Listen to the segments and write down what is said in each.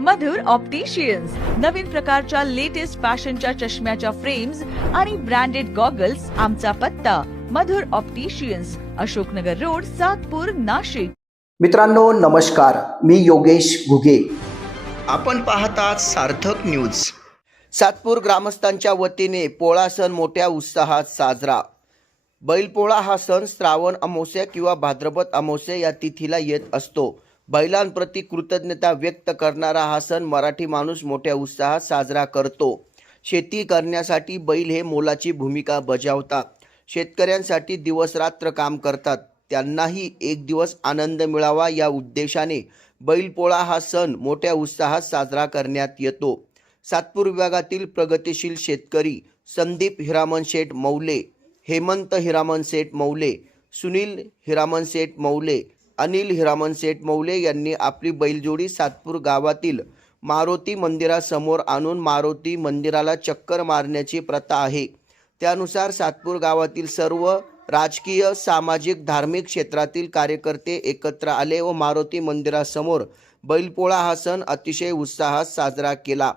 मधुर opticians नवीन प्रकारच्या latest फॅशनच्या चष्म्याच्या फ्रेम्स आणि ब्रँडेड गॉगल्स आमचा पत्ता. Madhur opticians Ashoknagar road Satpur Nashik. मित्रांनो नमस्कार. मी योगेश घुगे. आपण पाहतात सार्थक न्यूज सातपूर ग्रामस्थांच्या वतीने पोळा सण मोठ्या उत्साहात साजरा. बैलपोळा हा सण श्रावण अमावस्या किंवा भाद्रपद अमावस्या या तिथीला येत असतो. बैलांप्रती कृतज्ञता व्यक्त करणारा हा सण मराठी माणूस मोठ्या उत्साहात साजरा करतो. शेती करण्यासाठी बैल हे मोलाची भूमिका बजावतात. शेतकऱ्यांसाठी दिवसरात्र काम करतात. त्यांनाही एक दिवस आनंद मिळावा या उद्देशाने बैलपोळा हा सण मोठ्या उत्साहात साजरा करण्यात येतो. सातपूर विभागातील प्रगतिशील शेतकरी संदीप हिरामन शेठ मौले हेमंत हिरामन शेठ मौले सुनील हिरामन शेठ मौले अनिल हिरामन सेठ मौले यांनी आपली बैलजोडी सातपूर गावातील मारुती मंदिरासमोर आणून मारुती मंदिराला चक्कर मारण्याची प्रथा आहे. त्यानुसार सातपूर गावातील सर्व राजकीय सामाजिक धार्मिक क्षेत्रातील कार्यकर्ते एकत्र आले व मारुती मंदिरासमोर बैलपोळा हा सण अतिशय उत्साहात साजरा केला.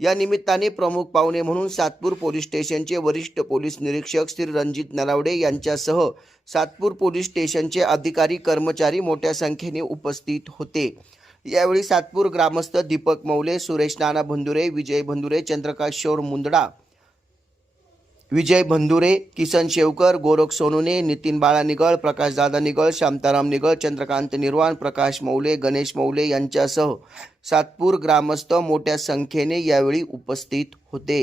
या निमित्ताने प्रमुख पाहुणे म्हणून सातपूर पोलीस स्टेशनचे वरिष्ठ पोलीस निरीक्षक श्री रणजित नलावडे यांच्यासह सातपूर पोलीस स्टेशनचे अधिकारी कर्मचारी मोठ्या संख्येने उपस्थित होते. यावेळी सातपूर ग्रामस्थ दीपक मौले सुरेश नाना भंदुरे विजय भंदुरे चंद्रकाशोर शौर मुंदडा विजय भंदुरे किसन शेवकर गोरख सोनुने नितीन बाळा निगळ प्रकाशदादा निगळ शांताराम निगळ चंद्रकांत निर्वाण प्रकाश मौले गणेश मौले यांच्यासह सातपूर ग्रामस्थ मोठ्या संख्येने यावेळी उपस्थित होते.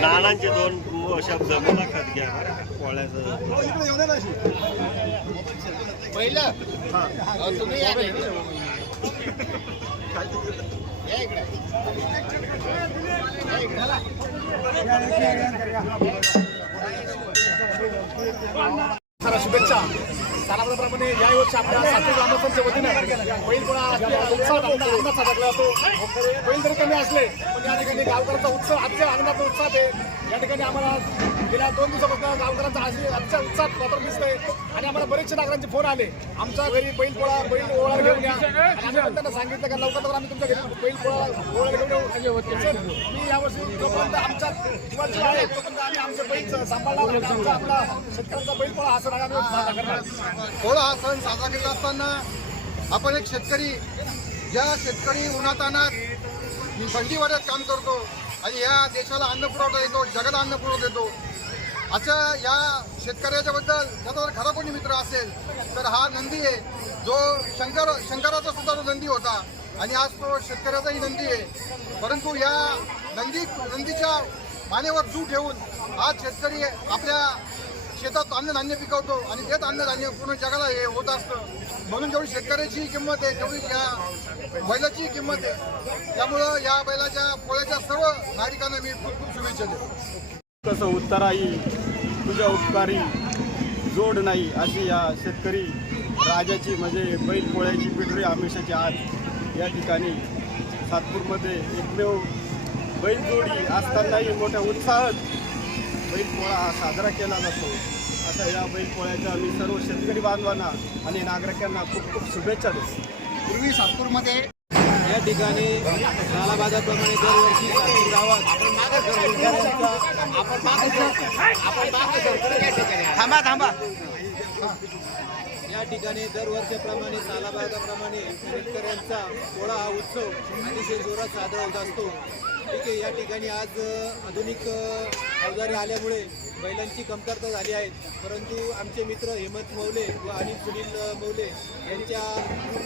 नानांचे दोन शब्द मुलाखत घ्या. पोळ्याचं. सारा शुभेच्छा. सालाप्रमाणे या वर्षी आपल्या सातवी ग्रामस्थांच्या वतीनं बैल कोणा आपला आनंदात जातो बैल जरी कमी असले पण या ठिकाणी गावकऱ्यांचा उत्सव आजच्या आनंदाचा उत्साह आहे. या ठिकाणी आम्हाला गेल्या दोन दिवसापासून गावकऱ्यांचा आज आजच्या उत्साहात वातावरण दिसतंय. आणि आम्हाला बरेचसे नागरांचे फोन आले. आमच्या घरी बैल पोळा बैल ओळा घेऊन या. आणि आम्ही त्यांना सांगितलं का लवकर लवकर आम्ही तुमच्या घरी बैल पोळा ओळा घेऊन येऊ. सर, मी यावर्षी जोपर्यंत आमच्या जीवाची आहे तोपर्यंत आम्ही आमचे बैल सांभाळणार आमचा आपला शेतकऱ्यांचा बैल पोळा हा सण आम्ही साजरा करणार पोळा हा सण साजरा केला असताना आपण एक शेतकरी ज्या शेतकरी उन्हातानात थंडीवाड्यात काम करतो. आणि या देशाला अन्न पुरवठा देतो जगाला अन्न पुरवठा देतो. असं या शेतकऱ्याच्या बद्दल त्याचा जर खरा कोणी मित्र असेल तर हा नंदी आहे. जो शंकर शंकराचा सुद्धा तो नंदी होता. आणि आज तो शेतकऱ्याचाही नंदी आहे. परंतु या नंदी नंदीच्या मानेवर जू ठेवून आज शेतकरी आपल्या शेतात अन्नधान्य पिकवतो आणि तेच अन्नधान्य पूर्ण जगाला हे होत असतं. म्हणून जेवढी शेतकऱ्याची किंमत आहे तेवढी या बैलाची किंमत आहे. त्यामुळं या बैलाच्या पोळ्याच्या सर्व नागरिकांना मी खूप खूप शुभेच्छा देतो. कसं उत्तराई तुझ्या उपकारी जोड नाही अशी या शेतकरी राजाची म्हणजे बैल पोळ्याची पिठरी आमिषाची आज या ठिकाणी सातपूरमध्ये एकमेव बैलजोडी असतानाही मोठ्या उत्साहात बैलपोळा हा साजरा केला जातो. आता या बैलपोळ्याच्या मी सर्व शेतकरी बांधवांना आणि नागरिकांना खूप खूप शुभेच्छा देतो. पूर्वी सातपूरमध्ये या ठिकाणी कालाबाजाप्रमाणे दरवर्षी गावात थांबा थांबा. या ठिकाणी दरवर्षीप्रमाणे सालाबाजाप्रमाणे शेतकऱ्यांचा पोळा हा उत्सव अतिशय जोरात साजरा होत असतो. ठीक आहे या ठिकाणी आज आधुनिक अवजारे आल्यामुळे बैलांची कमतरता झाली आहे. परंतु आमचे मित्र हेमंत मौले व आणि सुनील मौले यांच्या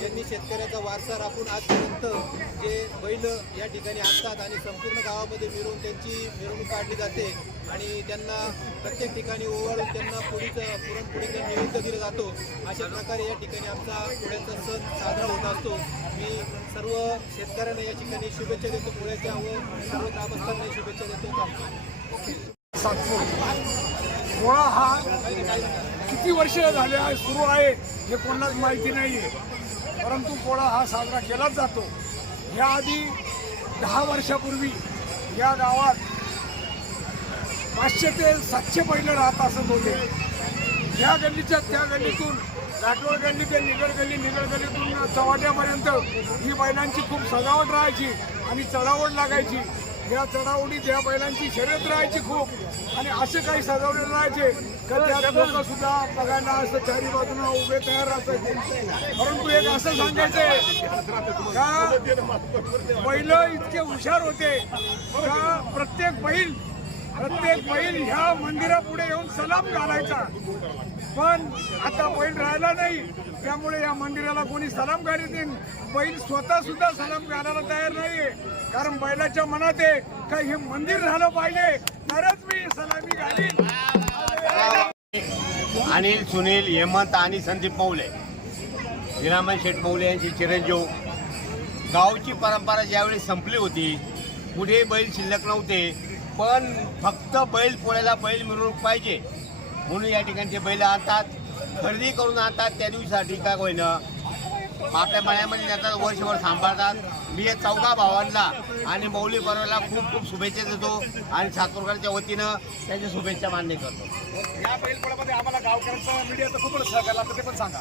यांनी शेतकऱ्याचा वारसा राखून आजपर्यंत जे बैल या ठिकाणी आणतात आणि संपूर्ण गावामध्ये मिरवून त्यांची मिरवणूक काढली जाते आणि त्यांना प्रत्येक ठिकाणी ओवाळून त्यांना पुढीचं पुरणपोळीचं नैवेद्य दिलं जातो. अशा प्रकारे या ठिकाणी आमचा पोळ्याचा सण साजरा होत असतो. मी सर्व शेतकऱ्यांना या ठिकाणी शुभेच्छा देतो. पोळ्याच्या व सर्व ग्रामस्थांना शुभेच्छा देतो. सातपूर. पोळा हा किती वर्ष झाले आहे सुरू आहे हे कोणालाच माहिती नाही आहे परंतु पोळा हा साजरा केलाच जातो. याआधी दहा वर्षापूर्वी या गावात पाचशे ते सातशे बैल राहत असत होते. या गल्लीच्या त्या गल्लीतून राठोड गल्ली ते निगड गल्ली निगड गल्लीतून चव्हाट्यापर्यंत ही बैलांची खूप सजावट राहायची आणि चढावट लागायची. या चढावडीत या बैलांची शर्यत राहायची खूप. आणि असे काही सजवलेलं राहायचे. का त्यात लोक सुद्धा बघायला असं चारी बाजून उभे तयार असायचे परंतु एक असं सांगायचंय का बैल इतके हुशार होते का प्रत्येक बैल प्रत्येक बैल ह्या मंदिरापुढे येऊन सलाम घालायचा. पण आता बैल राहिला नाही. त्यामुळे या मंदिराला कोणी सलाम गाडी नाही बैल स्वतः सुद्धा सलाम घालायला तयार नाहीये. कारण बैलाच्या मनात आहे का हे मंदिर झालं पाहिजे. तरच मी सलामी घालीन अनिल सुनील हेमंत आणि संदीप मौले हिरामन शेठ मौले यांचे चिरंजीव. गावची परंपरा ज्यावेळी संपली होती कुठेही बैल शिल्लक नव्हते पण फक्त बैल पोळ्याला बैल मिरवणूक पाहिजे. म्हणून या ठिकाणचे बैल आणतात. खरेदी करून आणतात. त्या दिवसासाठी काय होईना. आपल्या मळ्यामध्ये नेतात वर्षभर सांभाळतात. मी या चौघा भावांना आणि मौली परवाला खूप खूप शुभेच्छा देतो आणि सातपूरकरच्या वतीनं त्यांच्या शुभेच्छा मान्य करतो. या बैलपोळ्यामध्ये आम्हाला गावकऱ्यांचा मीडियाचा खूप सहकार्य लागतं ते पण सांगा.